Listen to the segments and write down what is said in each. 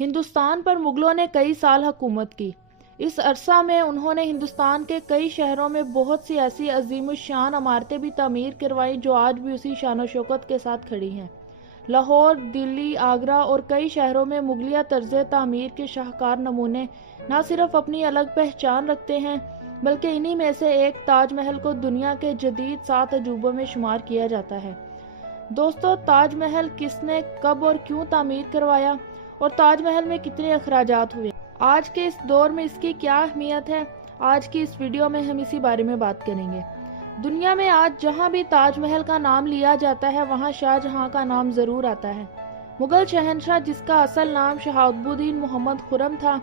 ہندوستان پر مغلوں نے کئی سال حکومت کی۔ اس عرصہ میں انہوں نے ہندوستان کے کئی شہروں میں بہت سی ایسی عظیم الشان عمارتیں بھی تعمیر کروائیں جو آج بھی اسی شان و شوکت کے ساتھ کھڑی ہیں۔ لاہور، دلی، آگرہ اور کئی شہروں میں مغلیہ طرز تعمیر کے شاہکار نمونے نہ صرف اپنی الگ پہچان رکھتے ہیں بلکہ انہی میں سے ایک تاج محل کو دنیا کے جدید 7 عجوبوں میں شمار کیا جاتا ہے۔ دوستو، تاج محل کس نے، کب اور کیوں تعمیر کروایا اور تاج محل میں کتنے اخراجات ہوئے؟ آج کے اس دور میں اس کی کیا اہمیت ہے؟ آج کی اس ویڈیو میں ہم اسی بارے میں بات کریں گے۔ دنیا میں آج جہاں بھی تاج محل کا نام لیا جاتا ہے وہاں شاہ جہاں کا نام ضرور آتا ہے۔ مغل شہنشاہ جس کا اصل نام شہاب الدین محمد خرم تھا،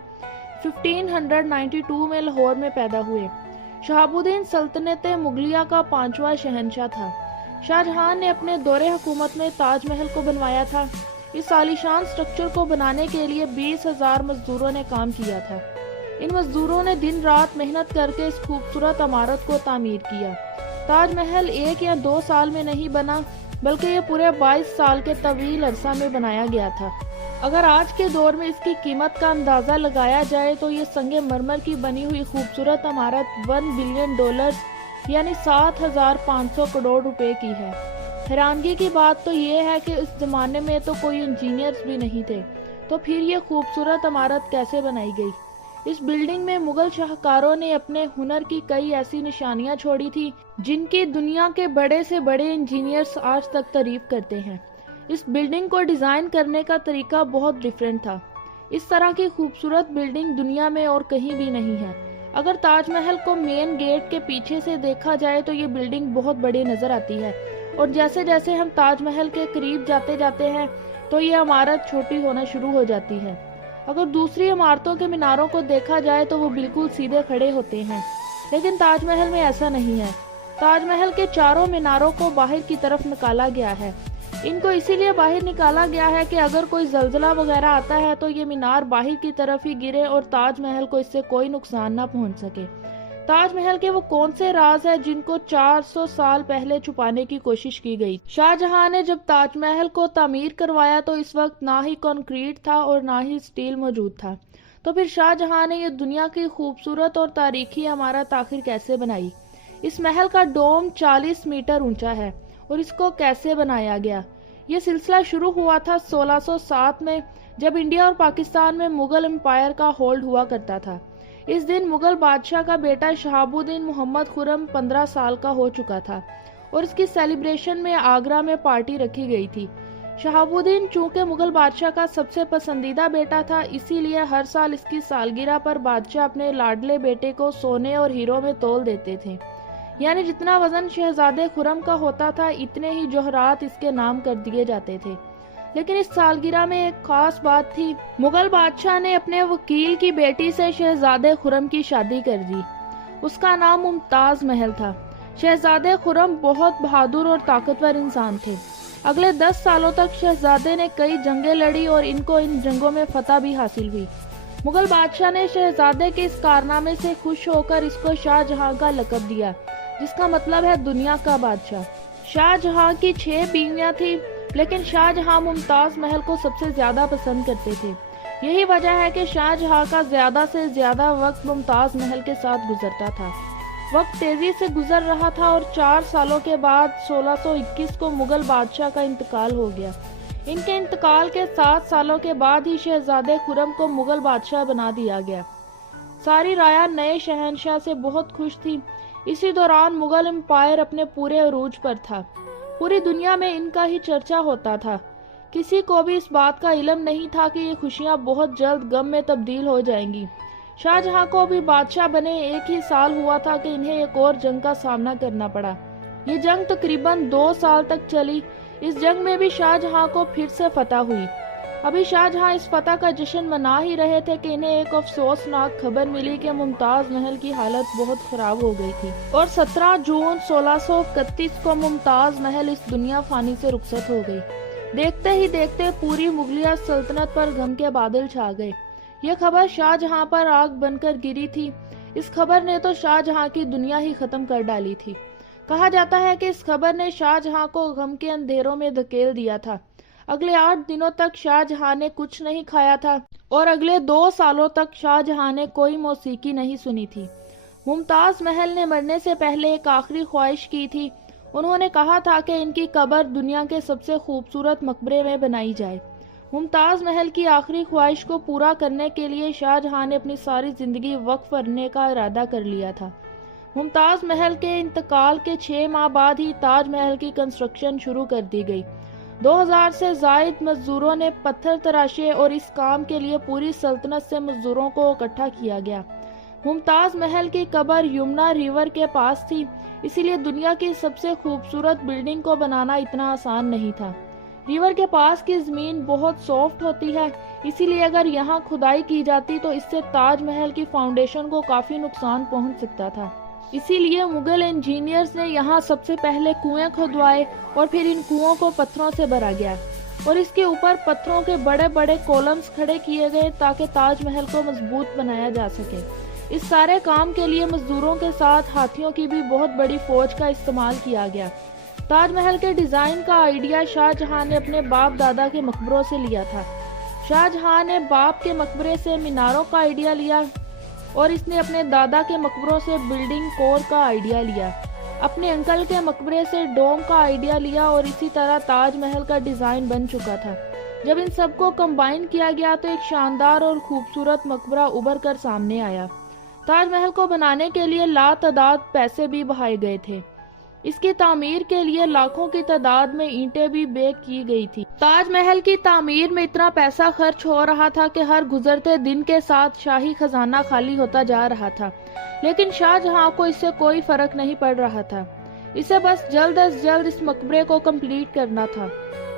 1592 میں لاہور میں پیدا ہوئے۔ شہاب الدین سلطنت مغلیہ کا 5واں شہنشاہ تھا۔ شاہ جہاں نے اپنے دور حکومت میں تاج محل کو بنوایا تھا۔ اس عالیشان سٹرکچر کو بنانے کے لیے 20,000 مزدوروں نے کام کیا تھا۔ ان مزدوروں نے دن رات محنت کر کے اس خوبصورت عمارت کو تعمیر کیا۔ تاج محل 1 یا 2 سال میں نہیں بنا بلکہ یہ پورے 22 سال کے طویل عرصہ میں بنایا گیا تھا۔ اگر آج کے دور میں اس کی قیمت کا اندازہ لگایا جائے تو یہ سنگ مرمر کی بنی ہوئی خوبصورت عمارت $1 بلین یعنی 7,500 کروڑ روپے کی ہے۔ حیرانگی کی بات تو یہ ہے کہ اس زمانے میں تو کوئی انجینئرز بھی نہیں تھے، تو پھر یہ خوبصورت عمارت کیسے بنائی گئی؟ اس بلڈنگ میں مغل شاہکاروں نے اپنے ہنر کی کئی ایسی نشانیاں چھوڑی تھی جن کی دنیا کے بڑے سے بڑے انجینئرز آج تک تعریف کرتے ہیں۔ اس بلڈنگ کو ڈیزائن کرنے کا طریقہ بہت ڈیفرنٹ تھا۔ اس طرح کی خوبصورت بلڈنگ دنیا میں اور کہیں بھی نہیں ہے۔ اگر تاج محل کو مین گیٹ کے پیچھے سے دیکھا جائے تو یہ بلڈنگ بہت بڑی نظر آتی ہے، اور جیسے جیسے ہم تاج محل کے قریب جاتے ہیں تو یہ عمارت چھوٹی ہونا شروع ہو جاتی ہے۔ اگر دوسری عمارتوں کے میناروں کو دیکھا جائے تو وہ بالکل سیدھے کھڑے ہوتے ہیں، لیکن تاج محل میں ایسا نہیں ہے۔ تاج محل کے چاروں میناروں کو باہر کی طرف نکالا گیا ہے۔ ان کو اسی لیے باہر نکالا گیا ہے کہ اگر کوئی زلزلہ وغیرہ آتا ہے تو یہ مینار باہر کی طرف ہی گرے اور تاج محل کو اس سے کوئی نقصان نہ پہنچ سکے۔ تاج محل کے وہ کون سے راز ہیں جن کو 400 سال پہلے چھپانے کی کوشش کی گئی؟ شاہ جہاں نے جب تاج محل کو تعمیر کروایا تو اس وقت نہ ہی کنکریٹ تھا اور نہ ہی سٹیل موجود تھا، تو پھر شاہ جہاں نے یہ دنیا کی خوبصورت اور تاریخی عمارت آخر کیسے بنائی؟ اس محل کا ڈوم 40 میٹر اونچا ہے، اور اس کو کیسے بنایا گیا؟ یہ سلسلہ شروع ہوا تھا 1607 میں، جب انڈیا اور پاکستان میں مغل امپائر کا ہولڈ ہوا کرتا تھا۔ اس دن مغل بادشاہ کا بیٹا شہاب الدین محمد خرم 15 سال کا ہو چکا تھا، اور اس کی سیلیبریشن میں آگرہ میں پارٹی رکھی گئی تھی۔ شہاب الدین چونکہ مغل بادشاہ کا سب سے پسندیدہ بیٹا تھا، اسی لیے ہر سال اس کی سالگرہ پر بادشاہ اپنے لاڈلے بیٹے کو سونے اور ہیروں میں تول دیتے تھے، یعنی جتنا وزن شہزادے خرم کا ہوتا تھا اتنے ہی جوہرات اس کے نام کر دیے جاتے تھے۔ لیکن اس سالگرہ میں ایک خاص بات تھی، مغل بادشاہ نے اپنے وکیل کی بیٹی سے شہزادے خرم کی شادی کر دی۔ اس کا نام ممتاز محل تھا۔ شہزادے خرم بہت بہادر اور طاقتور انسان تھے۔ اگلے 10 سالوں تک شہزادے نے کئی جنگیں لڑی اور ان کو ان جنگوں میں فتح بھی حاصل ہوئی۔ مغل بادشاہ نے شہزادے کے اس کارنامے سے خوش ہو کر اس کو شاہ جہاں کا لقب دیا، جس کا مطلب ہے دنیا کا بادشاہ۔ شاہ جہاں کی 6 بیویاں تھیں، لیکن شاہ جہاں ممتاز محل کو سب سے زیادہ پسند کرتے تھے۔ یہی وجہ ہے کہ شاہ جہاں کا زیادہ سے زیادہ وقت ممتاز محل کے ساتھ گزرتا تھا۔ وقت تیزی سے گزر رہا تھا اور 4 سالوں کے بعد 1621 کو مغل بادشاہ کا انتقال ہو گیا۔ ان کے انتقال کے 7 سالوں کے بعد ہی شہزادے خرم کو مغل بادشاہ بنا دیا گیا۔ ساری رعایا نئے شہنشاہ سے بہت خوش تھی۔ اسی دوران مغل امپائر اپنے پورے عروج پر تھا۔ پوری دنیا میں ان کا ہی چرچا ہوتا تھا۔ کسی کو بھی اس بات کا علم نہیں تھا کہ یہ خوشیاں بہت جلد غم میں تبدیل ہو جائیں گی۔ شاہ جہاں کو بھی بادشاہ بنے 1 ہی سال ہوا تھا کہ انہیں ایک اور جنگ کا سامنا کرنا پڑا۔ یہ جنگ تقریباً 2 سال تک چلی۔ اس جنگ میں بھی شاہ جہاں کو پھر سے فتح ہوئی۔ ابھی شاہ جہاں اس فتح کا جشن منا ہی رہے تھے کہ انہیں ایک افسوسناک خبر ملی کہ ممتاز محل کی حالت بہت خراب ہو گئی تھی، اور 17 جون 1631 کو ممتاز محل اس دنیا فانی سے رخصت ہو گئی۔ دیکھتے ہی دیکھتے پوری مغلیہ سلطنت پر غم کے بادل چھا گئے۔ یہ خبر شاہ جہاں پر آگ بن کر گری تھی۔ اس خبر نے تو شاہ جہاں کی دنیا ہی ختم کر ڈالی تھی۔ کہا جاتا ہے کہ اس خبر نے شاہ جہاں کو غم کے اندھیروں میں دھکیل دیا تھا۔ اگلے 8 دنوں تک شاہ جہاں نے کچھ نہیں کھایا تھا اور اگلے 2 سالوں تک شاہ جہاں نے کوئی موسیقی نہیں سنی تھی۔ ممتاز محل نے مرنے سے پہلے ایک آخری خواہش کی تھی۔ انہوں نے کہا تھا کہ ان کی قبر دنیا کے سب سے خوبصورت مقبرے میں بنائی جائے۔ ممتاز محل کی آخری خواہش کو پورا کرنے کے لیے شاہ جہاں نے اپنی ساری زندگی وقف کرنے کا ارادہ کر لیا تھا۔ ممتاز محل کے انتقال کے 6 ماہ بعد ہی تاج محل کی کنسٹرکشن شروع کر دی گئی۔ 2000 سے زائد مزدوروں نے پتھر تراشے اور اس کام کے لیے پوری سلطنت سے مزدوروں کو اکٹھا کیا گیا۔ ممتاز محل کی قبر یمنا ریور کے پاس تھی، اسی لیے دنیا کی سب سے خوبصورت بلڈنگ کو بنانا اتنا آسان نہیں تھا۔ ریور کے پاس کی زمین بہت سافٹ ہوتی ہے، اسی لیے اگر یہاں کھدائی کی جاتی تو اس سے تاج محل کی فاؤنڈیشن کو کافی نقصان پہنچ سکتا تھا۔ اسی لیے مغل انجینئرز نے یہاں سب سے پہلے کنویں کھدوائے اور پھر ان کنووں کو پتھروں سے بھرا گیا اور اس کے اوپر پتھروں کے بڑے بڑے کولمز کھڑے کیے گئے تاکہ تاج محل کو مضبوط بنایا جا سکے۔ اس سارے کام کے لیے مزدوروں کے ساتھ ہاتھیوں کی بھی بہت بڑی فوج کا استعمال کیا گیا۔ تاج محل کے ڈیزائن کا آئیڈیا شاہ جہاں نے اپنے باپ دادا کے مقبروں سے لیا تھا۔ شاہ جہاں نے باپ کے مقبرے سے میناروں کا آئیڈیا لیا اور اس نے اپنے دادا کے مقبروں سے بلڈنگ کور کا آئیڈیا لیا۔ اپنے انکل کے مقبرے سے ڈوم کا آئیڈیا لیا اور اسی طرح تاج محل کا ڈیزائن بن چکا تھا۔ جب ان سب کو کمبائن کیا گیا تو ایک شاندار اور خوبصورت مقبرہ ابھر کر سامنے آیا۔ تاج محل کو بنانے کے لیے لاتعداد پیسے بھی بہائے گئے تھے۔ اس کی تعمیر کے لیے لاکھوں کی تعداد میں اینٹیں بھی بیک کی گئی تھی۔ تاج محل کی تعمیر میں اتنا پیسہ خرچ ہو رہا تھا کہ ہر گزرتے دن کے ساتھ شاہی خزانہ خالی ہوتا جا رہا تھا، لیکن شاہ جہاں کو اس سے کوئی فرق نہیں پڑ رہا تھا۔ اسے بس جلد از جلد اس مقبرے کو کمپلیٹ کرنا تھا۔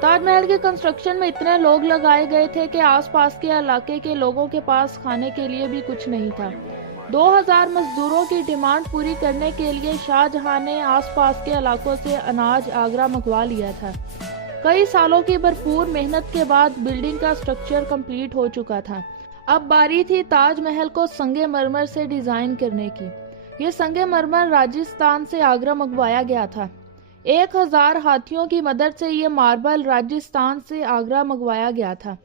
تاج محل کی کنسٹرکشن میں اتنے لوگ لگائے گئے تھے کہ آس پاس کے علاقے کے لوگوں کے پاس کھانے کے لیے بھی کچھ نہیں تھا۔ 2000 مزدوروں کی ڈیمانڈ پوری کرنے کے لیے شاہ جہاں نے آس پاس کے علاقوں سے اناج آگرہ منگوا لیا تھا۔ کئی سالوں کی بھرپور محنت کے بعد بلڈنگ کا سٹرکچر کمپلیٹ ہو چکا تھا۔ اب باری تھی تاج محل کو سنگ مرمر سے ڈیزائن کرنے کی۔ یہ سنگ مرمر راجستھان سے آگرہ منگوایا گیا تھا۔ 1000 ہاتھیوں کی مدد سے یہ ماربل راجستھان سے آگرہ منگوایا گیا تھا۔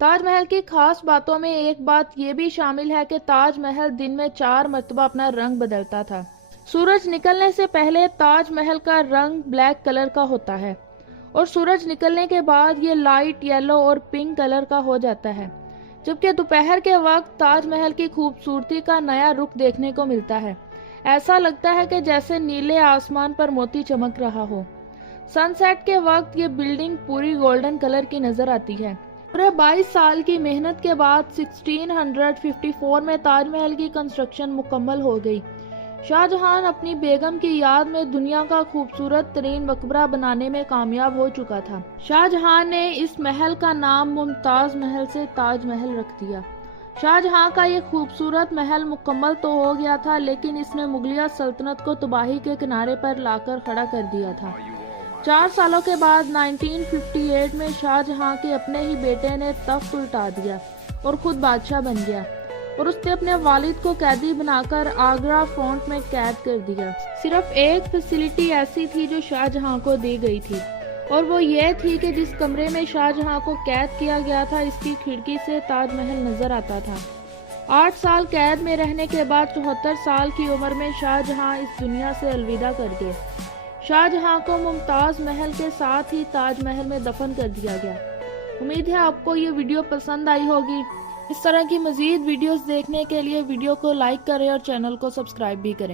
تاج محل کی خاص باتوں میں ایک بات یہ بھی شامل ہے کہ تاج محل دن میں 4 مرتبہ اپنا رنگ بدلتا تھا۔ سورج نکلنے سے پہلے تاج محل کا رنگ بلیک کلر کا ہوتا ہے اور سورج نکلنے کے بعد یہ لائٹ یلو اور پنک کلر کا ہو جاتا ہے، جبکہ دوپہر کے وقت تاج محل کی خوبصورتی کا نیا رخ دیکھنے کو ملتا ہے۔ ایسا لگتا ہے کہ جیسے نیلے آسمان پر موتی چمک رہا ہو۔ سن سیٹ کے وقت یہ بلڈنگ پوری گولڈن کلر کی نظر آتی ہے۔ پورے 22 سال کی محنت کے بعد 1654 میں تاج محل کی کنسٹرکشن مکمل ہو گئی۔ شاہ جہاں اپنی بیگم کی یاد میں دنیا کا خوبصورت ترین مقبرہ بنانے میں کامیاب ہو چکا تھا۔ شاہ جہاں نے اس محل کا نام ممتاز محل سے تاج محل رکھ دیا۔ شاہ جہاں کا یہ خوبصورت محل مکمل تو ہو گیا تھا، لیکن اس نے مغلیہ سلطنت کو تباہی کے کنارے پر لا کر کھڑا کر دیا تھا۔ 4 سالوں کے بعد 1958 میں شاہ جہاں کے اپنے ہی بیٹے نے تخت الٹا دیا اور خود بادشاہ بن گیا، اور اس نے اپنے والد کو قیدی بنا کر آگرہ فورٹ میں قید کر دیا۔ صرف ایک فیسلٹی ایسی تھی جو شاہ جہاں کو دی گئی تھی، اور وہ یہ تھی کہ جس کمرے میں شاہ جہاں کو قید کیا گیا تھا اس کی کھڑکی سے تاج محل نظر آتا تھا۔ 8 سال قید میں رہنے کے بعد 74 سال کی عمر میں شاہ جہاں اس دنیا سے الوداع کر گئے۔ شاہ جہاں کو ممتاز محل کے ساتھ ہی تاج محل میں دفن کر دیا گیا۔ امید ہے آپ کو یہ ویڈیو پسند آئی ہوگی۔ اس طرح کی مزید ویڈیوز دیکھنے کے لیے ویڈیو کو لائک کریں اور چینل کو سبسکرائب بھی کریں۔